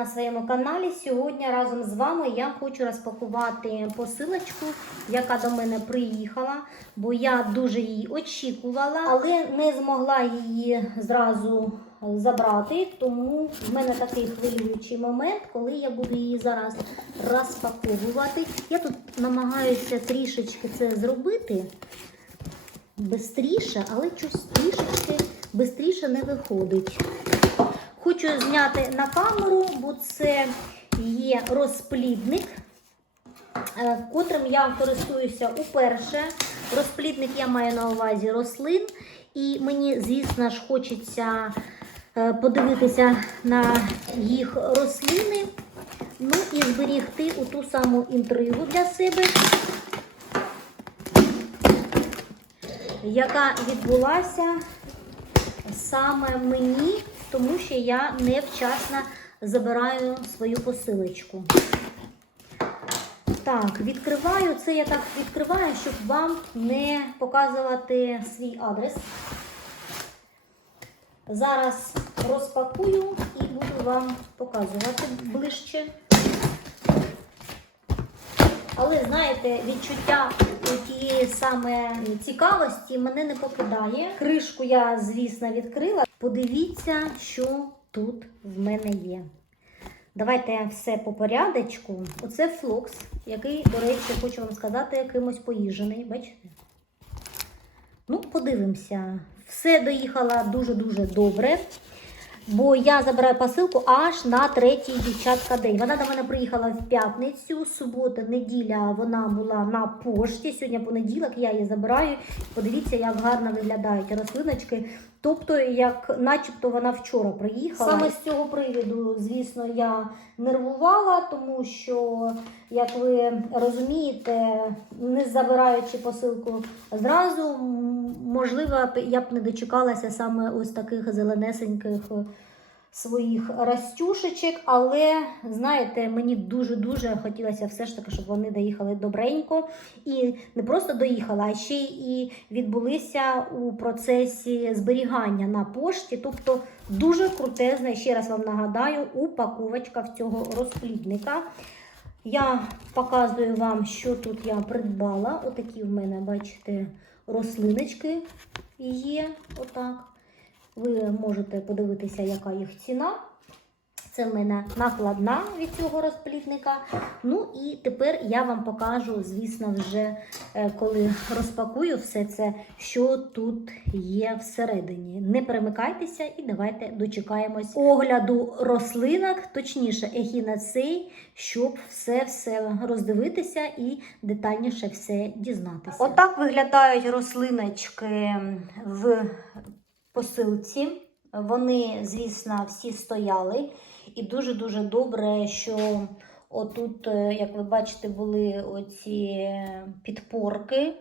на своєму каналі. Сьогодні разом з вами я хочу розпакувати посилочку, яка до мене приїхала, бо я дуже її очікувала, але не змогла її зразу забрати. Тому в мене такий хвилюючий момент, коли я буду її зараз розпаковувати. Я тут намагаюся трішечки це зробити бистріше, але щось трішечки бистріше не виходить. Хочу зняти на камеру, бо це є розплідник, е, котрим я користуюся уперше. Розплідник я маю на увазі рослин. І мені, звісно ж, хочеться е, подивитися на їх рослини, ну і зберігти у ту саму інтригу для себе, яка відбулася саме мені, тому що я невчасно забираю свою посилочку. Так, відкриваю. Це я так відкриваю, щоб вам не показувати свій адрес. Зараз розпакую і буду вам показувати ближче. Але знаєте, відчуття тієї саме цікавості мене не покидає. Кришку я, звісно, відкрила. Подивіться, що тут в мене є. Давайте все по порядочку. Оце флокс, який, до речі, хочу вам сказати, якимось поїжений. Бачите? Ну, подивимося. Все доїхало дуже-дуже добре. Бо я забираю посилку аж на третій дівчатка день. Вона до мене приїхала в п'ятницю, субота, неділя вона була на пошті. Сьогодні понеділок я її забираю. Подивіться, як гарно виглядають рослиночки. Тобто, як начебто вона вчора приїхала. Саме з цього приводу, звісно, я нервувала, тому що, як ви розумієте, не забираючи посилку зразу, можливо, я б не дочекалася саме ось таких зеленесеньких своїх растюшечок, але знаєте, мені дуже-дуже хотілося все ж таки, щоб вони доїхали добренько. І не просто доїхали, а ще і відбулися у процесі зберігання на пошті. Тобто дуже крутезна, ще раз вам нагадаю, упаковочка в цього розплідника. Я показую вам, що тут я придбала. Отакі в мене, бачите, рослиночки є. Отак. Ви можете подивитися, яка їх ціна. Це в мене накладна від цього розплідника. Ну і тепер я вам покажу, звісно, вже е, коли розпакую все це, що тут є всередині. Не перемикайтеся і давайте дочекаємось огляду рослинок, точніше, ехінацей, щоб все-все роздивитися і детальніше все дізнатися. Отак виглядають рослиночки в посилці. Вони, звісно, всі стояли. І дуже-дуже добре, що отут, е, як ви бачите, були оці підпорки.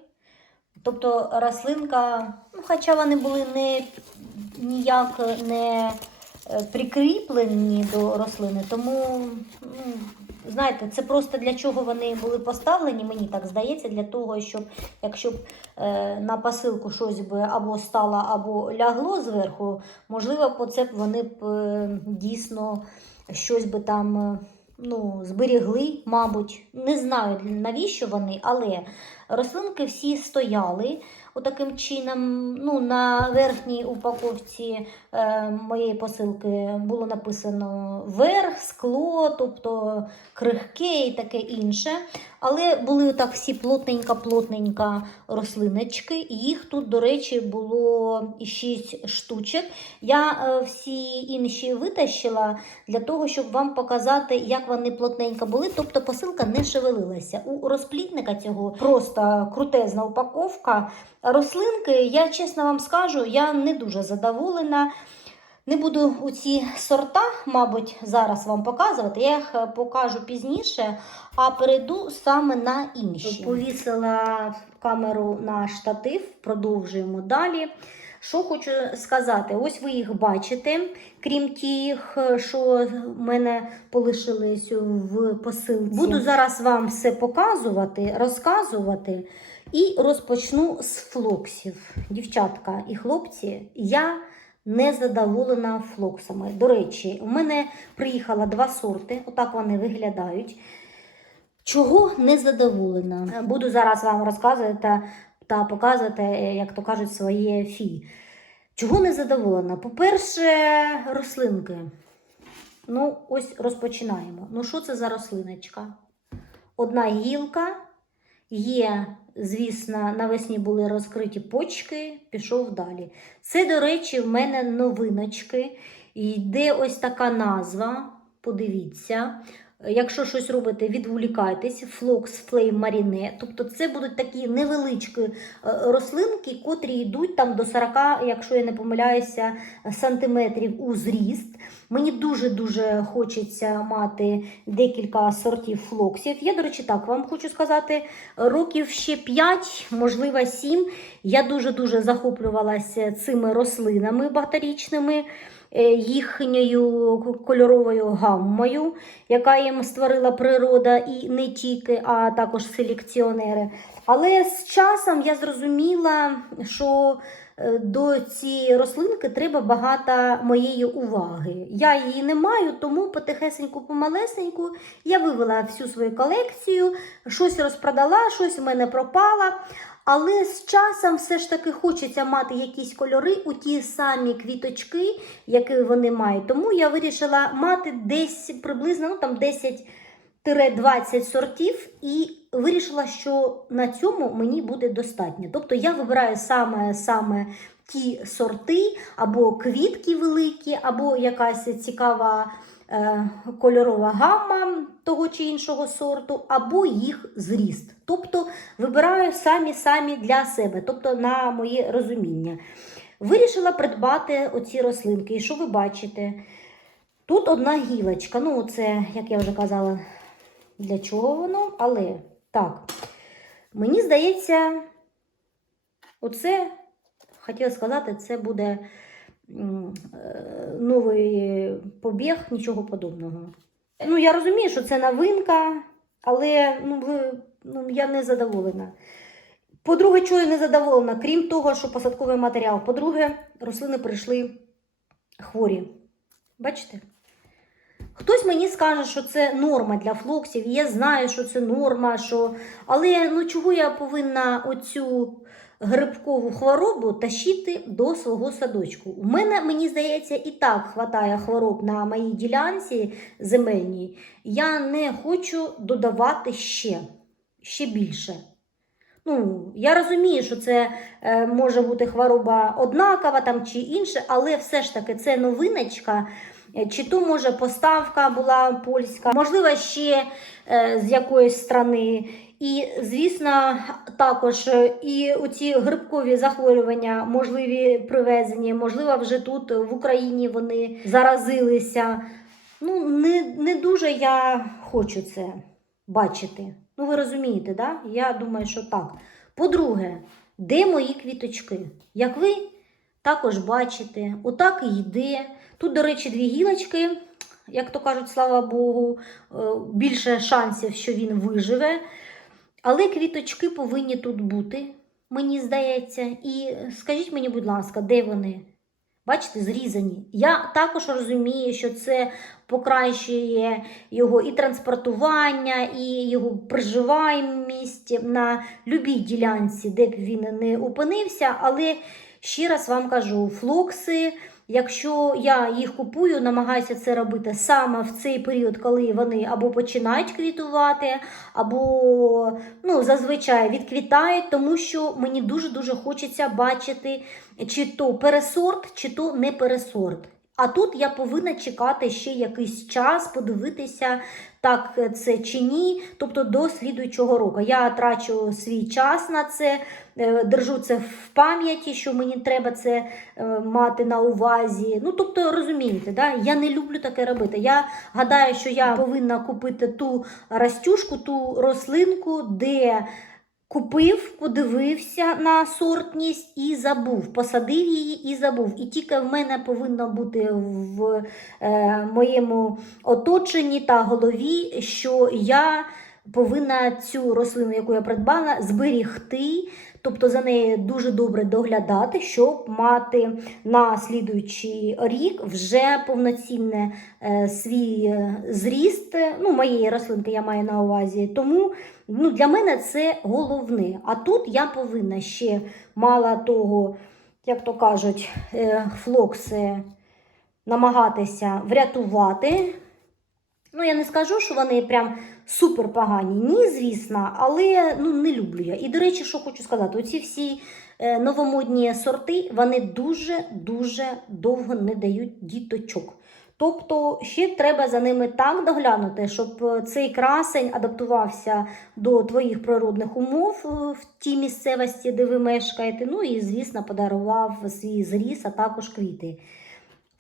Тобто рослинка, ну, хоча вони були не, ніяк не е, прикріплені до рослини, тому, ну, знаєте, це просто для чого вони були поставлені, мені так здається, для того, щоб якщо б е, на посилку щось би або стало, або лягло зверху, можливо, по це б вони б е, дійсно щось би там е, ну, зберігли, мабуть. Не знаю навіщо вони, але рослинки всі стояли. Отаким чином, ну, на верхній упаковці моєї посилки було написано верх, скло, тобто крихке і таке інше. Але були так всі плотненька-плотненька рослиночки. Їх тут, до речі, було і 6 штучок. Я е, всі інші витащила для того, щоб вам показати, як вони плотненько були. Тобто посилка не шевелилася. У розплідника цього просто крутезна упаковка. Рослинки, я чесно вам скажу, я не дуже задоволена. Не буду у ці сорта, мабуть, зараз вам показувати. Я їх покажу пізніше, а перейду саме на інші. Повісила камеру на штатив, продовжуємо далі. Що хочу сказати, ось ви їх бачите, крім тих, що в мене полишились в посилці. Буду зараз вам все показувати, розказувати. І розпочну з флоксів. Дівчатка і хлопці, я не задоволена флоксами. До речі, у мене приїхало два сорти, отак вони виглядають. Чого не задоволена? Буду зараз вам розказувати та, показувати, е, як то кажуть, своє фі. Чого не задоволена? По-перше, рослинки. Ну, ось розпочинаємо. Ну, що це за рослиночка? Одна гілка, є, звісно, навесні були розкриті почки, пішов далі. Це, до речі, в мене новиночки. Йде ось така назва. Подивіться. Якщо щось робите, відволікайтесь, Flox Flame Marine. Тобто це будуть такі невеличкі е, рослинки, котрі йдуть там до 40, якщо я не помиляюся, сантиметрів у зріст. Мені дуже-дуже хочеться мати декілька сортів флоксів. Я, до речі, так вам хочу сказати, років ще 5, можливо, 7. Я дуже-дуже захоплювалася цими рослинами багаторічними, е, їхньою кольоровою гаммою, яка їм створила природа і не тільки, а також селекціонери. Але з часом я зрозуміла, що до цієї рослинки треба багато моєї уваги. Я її не маю, тому потихесеньку, помалесеньку я вивела всю свою колекцію, щось розпродала, щось у мене пропало. Але з часом все ж таки хочеться мати якісь кольори у ті самі квіточки, які вони мають. Тому я вирішила мати десь приблизно ну, там 10-20 сортів і вирішила, що на цьому мені буде достатньо. Тобто я вибираю саме, саме ті сорти, або квітки великі, або якась цікава е, кольорова гамма того чи іншого сорту, або їх зріст. Тобто вибираю самі-самі для себе, тобто на моє розуміння. Вирішила придбати оці рослинки. І що ви бачите? Тут одна гілочка. Ну, це, як я вже казала, для чого воно, але так. Мені здається, оце, хотіла сказати, це буде е, новий побіг, нічого подобного. Ну, я розумію, що це новинка, але ну, ви, ну, я не задоволена. По-друге, чого я не задоволена, крім того, що посадковий матеріал. По-друге, рослини прийшли хворі. Бачите? Хтось мені скаже, що це норма для флоксів, і я знаю, що це норма, що... але ну чого я повинна оцю грибкову хворобу тащити до свого садочку? У мене, мені здається, і так хватає хвороб на моїй ділянці земельній. Я не хочу додавати ще, ще більше. Ну, я розумію, що це е, може бути хвороба однакова там чи інше, але все ж таки це новиночка. Е, Чи то, може, поставка була польська, можливо, ще е, з якоїсь страни. І, звісно, також е, і оці грибкові захворювання можливі привезені, можливо, вже тут в Україні вони заразилися. Ну, не, не дуже я хочу це бачити. Ну, ви розумієте, да? Я думаю, що так. По-друге, де мої квіточки? Як ви також бачите, отак і йде. Тут, до речі, дві гілочки, як то кажуть, слава Богу, е, більше шансів, що він виживе. Але квіточки повинні тут бути, мені здається. І скажіть мені, будь ласка, де вони? Бачите, зрізані. Я також розумію, що це покращує його і транспортування, і його проживаємість на любій ділянці, де б він не опинився. Але ще раз вам кажу, флокси. Якщо я їх купую, намагаюся це робити саме в цей період, коли вони або починають квітувати, або ну, зазвичай відквітають, тому що мені дуже-дуже хочеться бачити, чи то пересорт, чи то не пересорт. А тут я повинна чекати ще якийсь час, подивитися, так це чи ні, тобто до слідуючого року. Я трачу свій час на це, е, держу це в пам'яті, що мені треба це е, мати на увазі. Ну, тобто, розумієте, да? я не люблю таке робити. Я гадаю, що я повинна купити ту растюшку, ту рослинку, де Купив, подивився на сортність і забув. Посадив її і забув. І тільки в мене повинно бути в е, моєму оточенні та голові, що я повинна цю рослину, яку я придбала, зберігти, тобто за нею дуже добре доглядати, щоб мати на слідуючий рік вже повноцінне е, свій е, зріст. Ну, моєї рослинки я маю на увазі. Тому ну, для мене це головне. А тут я повинна ще мало того, як то кажуть, е, флокси намагатися врятувати. Ну, я не скажу, що вони прям супер погані. Ні, звісно, але ну, не люблю я. І, до речі, що хочу сказати, оці всі е, новомодні сорти, вони дуже-дуже довго не дають діточок. Тобто ще треба за ними так доглянути, щоб е, цей красень адаптувався до твоїх природних умов е, в тій місцевості, де ви мешкаєте. Ну і, звісно, подарував свій зріс, а також квіти.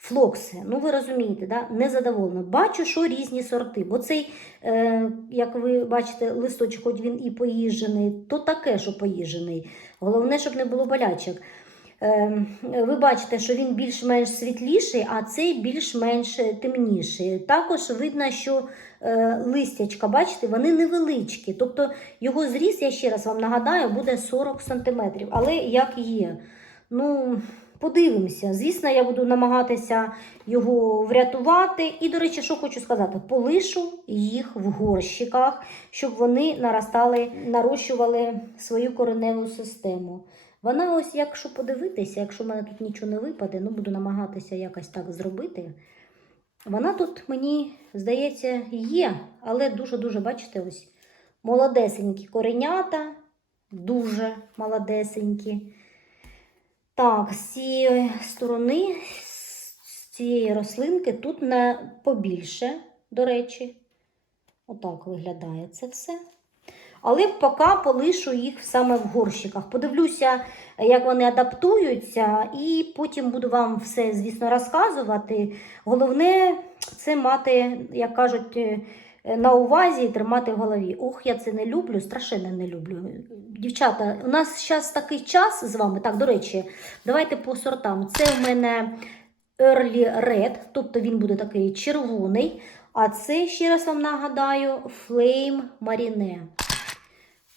Флокси, ну ви розумієте, да? незадоволена. Бачу, що різні сорти. Бо цей, е, як ви бачите, листочок, хоч він і поїжджений, то таке, що поїжджений. Головне, щоб не було болячок. Е, ви бачите, що він більш-менш світліший, а цей більш-менш темніший. Також видно, що е, листячка, бачите, вони невеличкі. Тобто його зріс, я ще раз вам нагадаю, буде 40 см. Але як є. Ну, Подивимося. Звісно, я буду намагатися його врятувати. І, до речі, що хочу сказати, полишу їх в горщиках, щоб вони наростали, нарощували свою кореневу систему. Вона, ось, якщо подивитися, якщо в мене тут нічого не випаде, ну буду намагатися якось так зробити. Вона тут, мені здається, є, але дуже-дуже, бачите, ось молодесенькі коренята, дуже молодесенькі. Так, з цієї сторони, з цієї рослинки, тут не побільше, до речі. Отак виглядає це все. Але поки полишу їх саме в горщиках. Подивлюся, як вони адаптуються, і потім буду вам все, звісно, розказувати. Головне це мати, як кажуть, е, на увазі і тримати в голові. Ох, я це не люблю, страшенно не люблю. Дівчата, у нас зараз такий час з вами. Так, до речі, давайте по сортам. Це в мене Early Red, тобто він буде такий червоний. А це, ще раз вам нагадаю, Flame Marine.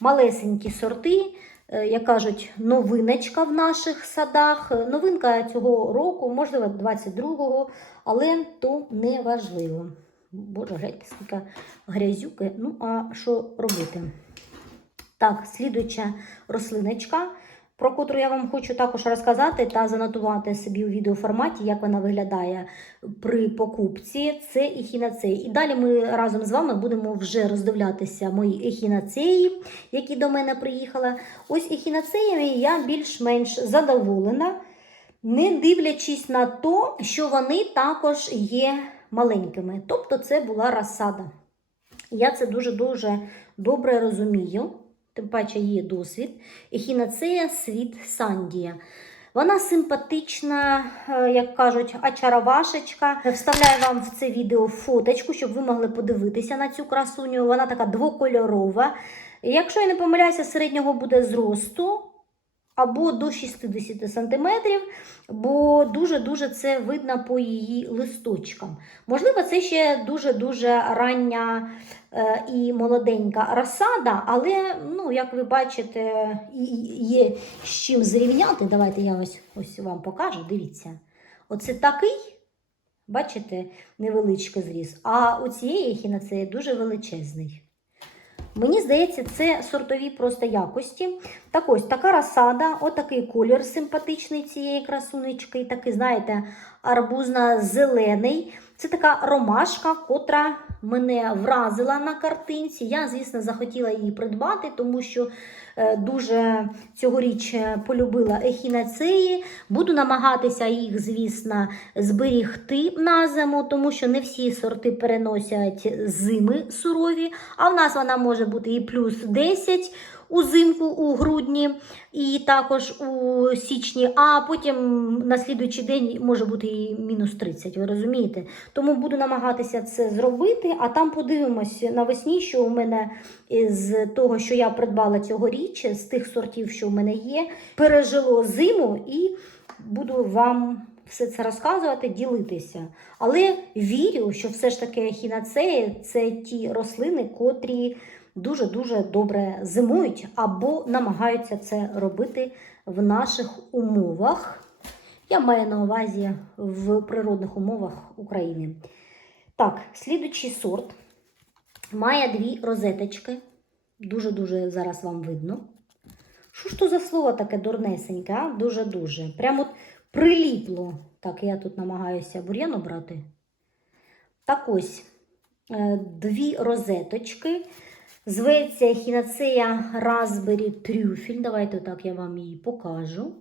Малесенькі сорти, е, як кажуть, новиночка в наших садах. Новинка цього року, можливо, 22-го, але то не важливо. Боже, гляньте, скільки грязюки. Ну, а що робити? Так, слідуюча рослиночка, про котру я вам хочу також розказати та занотувати собі у відеоформаті, як вона виглядає при покупці. Це ехінацеї. І далі ми разом з вами будемо вже роздивлятися мої ехінацеї, які до мене приїхали. Ось ехінацеями я більш-менш задоволена, не дивлячись на те, що вони також є маленькими. Тобто це була розсада. Я це дуже-дуже добре розумію, тим паче є досвід. Ехінацея світ Сандія. Вона симпатична, е, як кажуть, очаровашечка. Вставляю вам в це відео фоточку, щоб ви могли подивитися на цю красуню. Вона така двокольорова. Якщо я не помиляюся, середнього буде зросту або до 60 см, бо дуже-дуже це видно по її листочкам. Можливо, це ще дуже-дуже рання е, і молоденька розсада, але, ну, як ви бачите, є з чим зрівняти. Давайте я ось, ось вам покажу. Дивіться. Оце такий. Бачите, невеличкий зріз. А у цієї ехінацеї дуже величезний. Мені здається, це сортові просто якості. Так ось така розсада, отакий колір симпатичний цієї красунечки, такий, знаєте, арбузно-зелений. Це така ромашка, котра мене вразила на картинці. Я, звісно, захотіла її придбати, тому що дуже цьогоріч полюбила ехінацеї. Буду намагатися їх, звісно, зберігти на зиму, тому що не всі сорти переносять зими сурові, а в нас вона може бути і плюс 10 узимку у грудні, і також у січні, а потім на слідуючий день може бути і мінус 30, ви розумієте? Тому буду намагатися це зробити, а там подивимось навесні, що у мене з того, що я придбала цьогоріч, з тих сортів, що в мене є, пережило зиму і буду вам. Все це розказувати, ділитися. Але вірю, що все ж таки ехінацеї – це ті рослини, котрі дуже-дуже добре зимують або намагаються це робити в наших умовах. Я маю на увазі в природних умовах України. Так, слідучий сорт має дві розеточки. Дуже-дуже зараз вам видно. Що ж то за слово таке дурнесеньке? Дуже-дуже. Прямо от приліпло. Так, я тут намагаюся бур'ян обрати. Так ось, е, дві розеточки. Зветься хінацея Raspberry Трюфель. Давайте так я вам її покажу.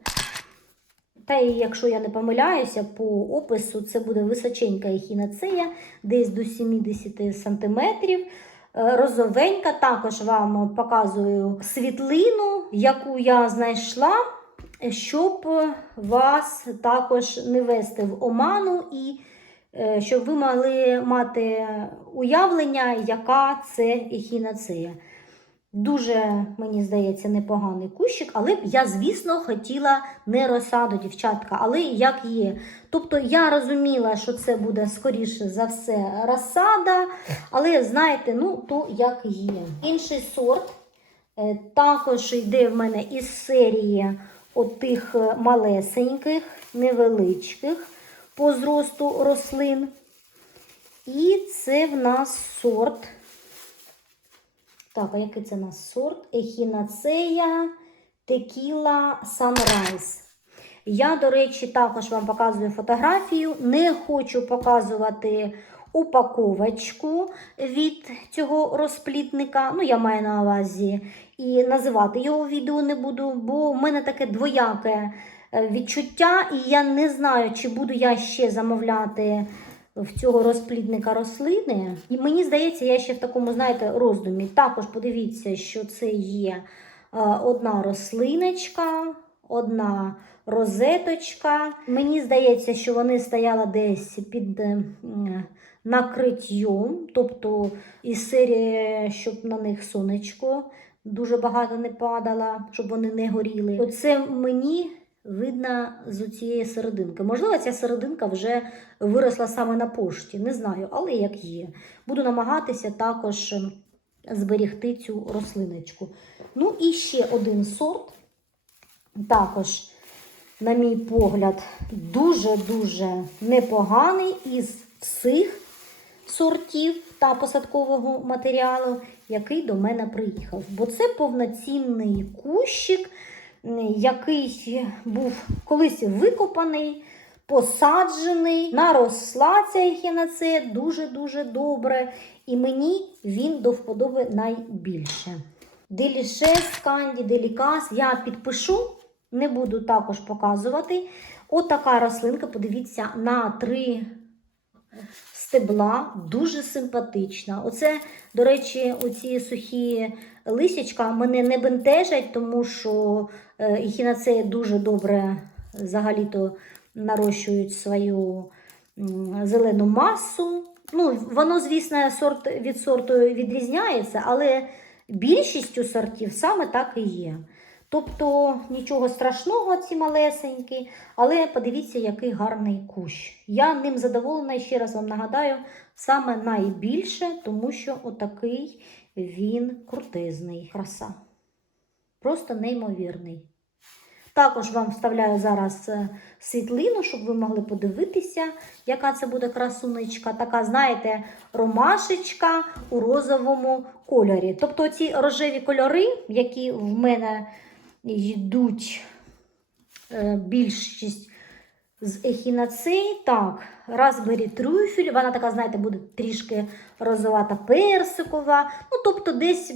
Та і якщо я не помиляюся, по опису це буде височенька ехінацея, десь до 70 см. Розовенька, також вам показую світлину, яку я знайшла, щоб вас також не вести в оману і е, щоб ви могли мати уявлення, яка це ехінацея. Дуже, мені здається, непоганий кущик, але я, звісно, хотіла не розсаду, дівчатка, але як є. Тобто я розуміла, що це буде скоріше за все розсада, але знаєте, ну то як є. Інший сорт е, також йде в мене із серії отих е, малесеньких, невеличких по зросту рослин. І це в нас сорт. Так, а який це у нас сорт? Ехінацея Текіла Sunrise. Я, до речі, також вам показую фотографію. Не хочу показувати упаковочку від цього розплітника. Ну, я маю на увазі і називати його відео не буду, бо в мене таке двояке відчуття, і я не знаю, чи буду я ще замовляти в цього розплідника рослини. І мені здається, я ще в такому, знаєте, роздумі. Також подивіться, що це є е, одна рослиночка, одна розеточка. Мені здається, що вони стояли десь під е, накриттям, тобто із серії, щоб на них сонечко дуже багато не падало, щоб вони не горіли. Оце мені видно з цієї серединки. Можливо, ця серединка вже виросла саме на пошті, не знаю, але як є. Буду намагатися також ем, зберігти цю рослиночку. Ну і ще один сорт, також, на мій погляд, дуже-дуже непоганий із всіх сортів та посадкового матеріалу, який до мене приїхав. Бо це повноцінний кущик, який був колись викопаний, посаджений, наросла ця ехінацея дуже-дуже добре. І мені він до вподоби найбільше. Делішес, Канді, Делікас. Я підпишу, не буду також показувати. От рослинка, подивіться, на три стебла, дуже симпатична. Оце, до речі, оці сухі лисячка мене не бентежать, тому що ехінацеї дуже добре взагалі-то нарощують свою зелену масу. Ну, воно, звісно, сорт від сорту відрізняється, але більшістю сортів саме так і є. Тобто нічого страшного, ці малесенькі, але подивіться, який гарний кущ. Я ним задоволена, ще раз вам нагадаю, саме найбільше, тому що отакий він крутизний. Краса. Просто неймовірний. Також вам вставляю зараз е, світлину, щоб ви могли подивитися, яка це буде красунечка. Така, знаєте, ромашечка у розовому кольорі. Тобто ці рожеві кольори, які в мене йдуть е, більшість з ехінацей. Так, Raspberry трюфель, вона така, знаєте, буде трішки розовата персикова. Ну, тобто, десь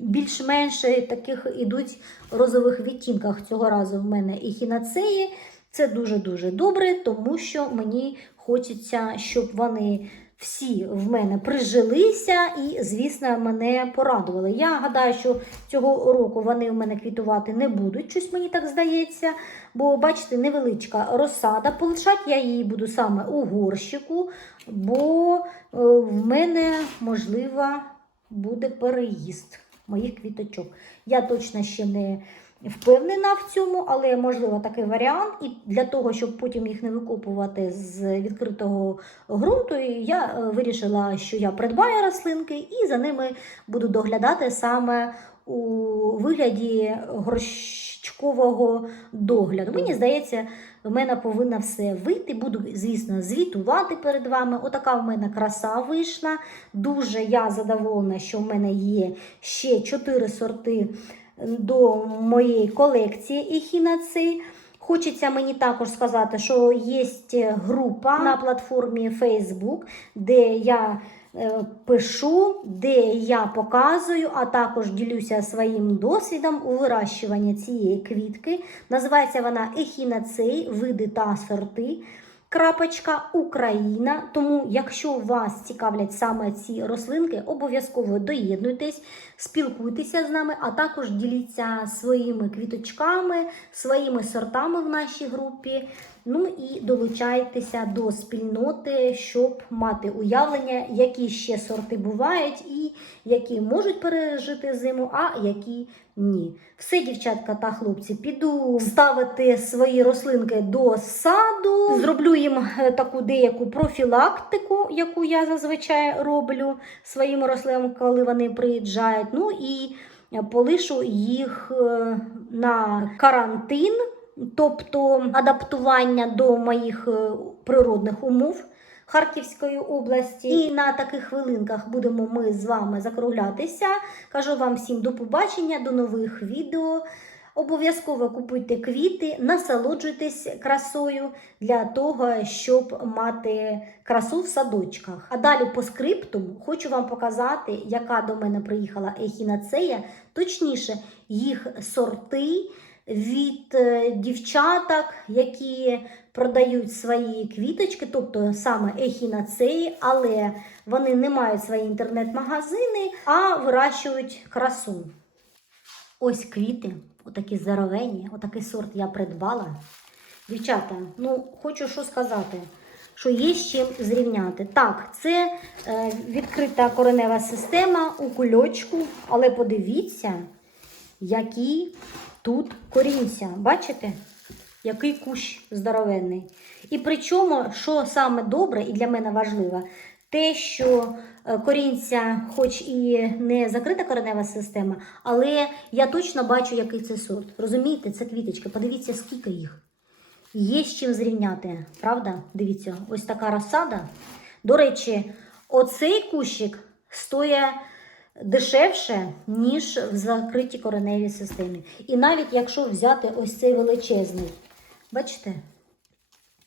більш-менш таких ідуть розових відтінках цього разу в мене ехінацеї. Це дуже-дуже добре, тому що мені хочеться, щоб вони всі в мене прижилися і, звісно, мене порадували. Я гадаю, що цього року вони в мене квітувати не будуть, щось мені так здається. Бо, бачите, невеличка розсада. Полишати я її буду саме у горщику, бо е, в мене, можливо, буде переїзд моїх квіточок. Я точно ще не впевнена в цьому, але можливо такий варіант. І для того, щоб потім їх не викопувати з відкритого ґрунту, я е, вирішила, що я придбаю рослинки і за ними буду доглядати саме у вигляді горщкового догляду. Мені здається, в мене повинно все вийти. Буду, звісно, звітувати перед вами. Отака в мене краса вийшла. Дуже я задоволена, що в мене є ще 4 сорти до моєї колекції ехінацей. Хочеться мені також сказати, що є група на платформі Facebook, де я е, пишу, де я показую, а також ділюся своїм досвідом у вирощуванні цієї квітки. Називається вона Ехінацей, види та сорти. Крапочка Україна. Тому, якщо вас цікавлять саме ці рослинки, обов'язково доєднуйтесь, спілкуйтеся з нами, а також діліться своїми квіточками, своїми сортами в нашій групі. Ну і долучайтеся до спільноти, щоб мати уявлення, які ще сорти бувають, і які можуть пережити зиму, а які ні. Все, дівчатка та хлопці, піду ставити свої рослинки до саду. Зроблю їм е, таку деяку профілактику, яку я зазвичай роблю своїм рослинам, коли вони приїжджають. Ну і полишу їх е, на карантин, тобто адаптування до моїх е, природних умов. Харківської області. І на таких хвилинках будемо ми з вами закруглятися. Кажу вам всім до побачення, до нових відео. Обов'язково купуйте квіти, насолоджуйтесь красою для того, щоб мати красу в садочках. А далі по скрипту хочу вам показати, яка до мене приїхала ехінацея, точніше, їх сорти від е, дівчаток, які продають свої квіточки, тобто саме ехінацеї, але вони не мають свої інтернет-магазини, а вирощують красу. Ось квіти, отакі здоровенні, отакий сорт я придбала. Дівчата, ну хочу що сказати, що є з чим зрівняти. Так, це е, відкрита коренева система у кульочку, але подивіться, які тут корінця. Бачите? Який кущ здоровенний. І причому, що саме добре і для мене важливо, те, що е, корінця, хоч і не закрита коренева система, але я точно бачу, який це сорт. Розумієте, це квіточка. Подивіться, скільки їх. Є з чим зрівняти, правда? Дивіться, ось така розсада. До речі, оцей кущик стоїть дешевше, ніж в закритій кореневій системі. І навіть якщо взяти ось цей величезний, бачите,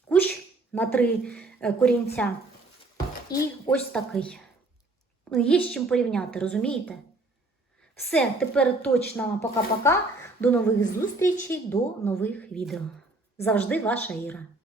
кущ на три е, корінця. І ось такий. Ну, є з чим порівняти, розумієте? Все, тепер точно пока-пока. До нових зустрічей, до нових відео. Завжди ваша Іра.